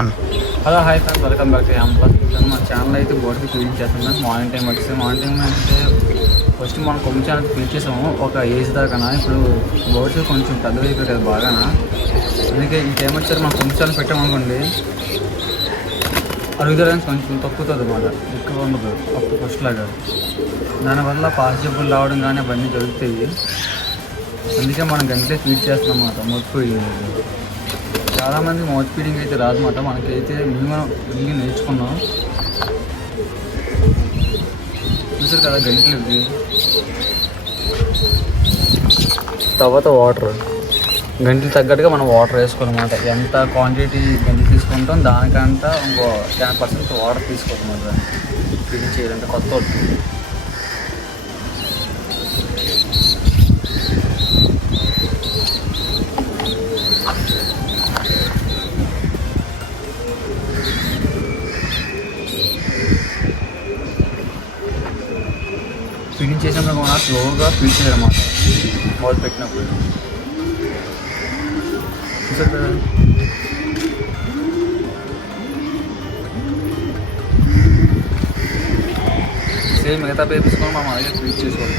Hello hi friends, welcome back to యాంప్లస్. మా channel అయితే బోర్డుకి ఫీడింగ్ చేస్తున్నాం. మార్నింగ్ టైం వచ్చేసి మార్నింగ్ టైం అంటే ఫస్ట్ మనం కొమ్ము ఛానల్ ఫీడ్ చేసాము ఒక ఏజ్ దాకా. ఇప్పుడు బోర్డ్స్ కొంచెం పెద్దగా అయిపోయి కదా బాగా, అందుకే ఈ టైం వచ్చారు మనం కొమ్ము ఛానల్ పెట్టామనుకోండి అరుగుదలని కొంచెం తక్కువతుంది అన్నమాట, ఎక్కువ ఉండదు అప్పుడు ఫస్ట్ లాగా. దానివల్ల పాస్ జబ్బులు రావడం కానీ అవన్నీ జరుగుతాయి. అందుకే మనం గంటలే ఫీడ్ చేస్తాం అన్నమాట. మౌత్ ఫీడింగ్ చాలామంది మౌత్ ఫీడింగ్ అయితే రాదన్నమాట. మనకైతే మినిమం ఇల్లు నేర్చుకున్నాం. చూసారు కదా గంటలు ఇవి. తర్వాత వాటర్ గంటలు తగ్గట్టుగా మనం వాటర్ వేసుకోవాలన్నమాట. ఎంత క్వాంటిటీ గంటలు తీసుకుంటాం దానికంతా ఇంకో 10% వాటర్ తీసుకోవాలన్నమాట. ఫీడింగ్ చేయాలంటే కొత్త వాళ్ళకి. ఫీడింగ్ చేసినప్పుడు కూడా స్లోగా ఫీడ్ చేయాలన్నమాట. మౌత్ పెట్టినప్పుడు చూసారు కదా. సేమ్ మిగతా పేపర్స్ కూడా మనం అలాగే ఫీడ్ చేసుకోవాలి.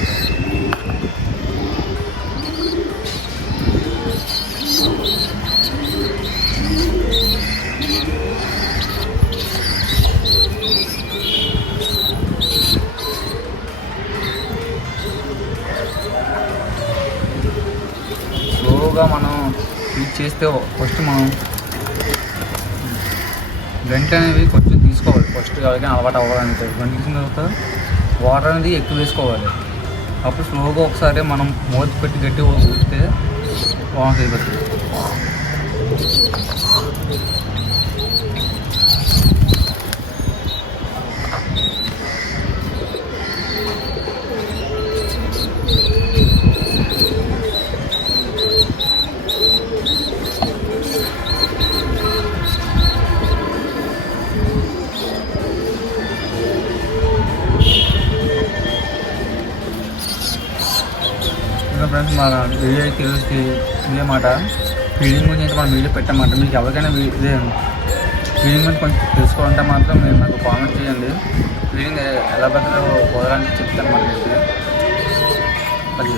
స్లోగా మనం ఫీడ్ చేస్తే ఫస్ట్ మనం గంట అనేవి కొంచెం తీసుకోవాలి. ఫస్ట్ అలాగే అలవాటు అవ్వాలంటే గంట తీసిన తర్వాత వాటర్ అనేది ఎక్కువ వేసుకోవాలి. అప్పుడు స్లోగా ఒకసారి మనం మౌత్ పెట్టి గట్టి ఊరితే వాటర్ అయిపోతుంది. ఫ్రెండ్స్, మన వీడియో అయితే ఈరోజుకి ఇదే మాట. ఫీడింగ్ గురించి అయితే మనం వీడియో పెట్టామంట. మీకు ఎవరికైనా ఇదే ఫీడింగ్ గురించి కొంచెం తెలుసుకోవాలంటే మాత్రం మీరు నాకు కామెంట్ చేయండి. ఫీడింగ్ ఎలా బెటర్ పోవాలని చెప్తాను మనకైతే. అది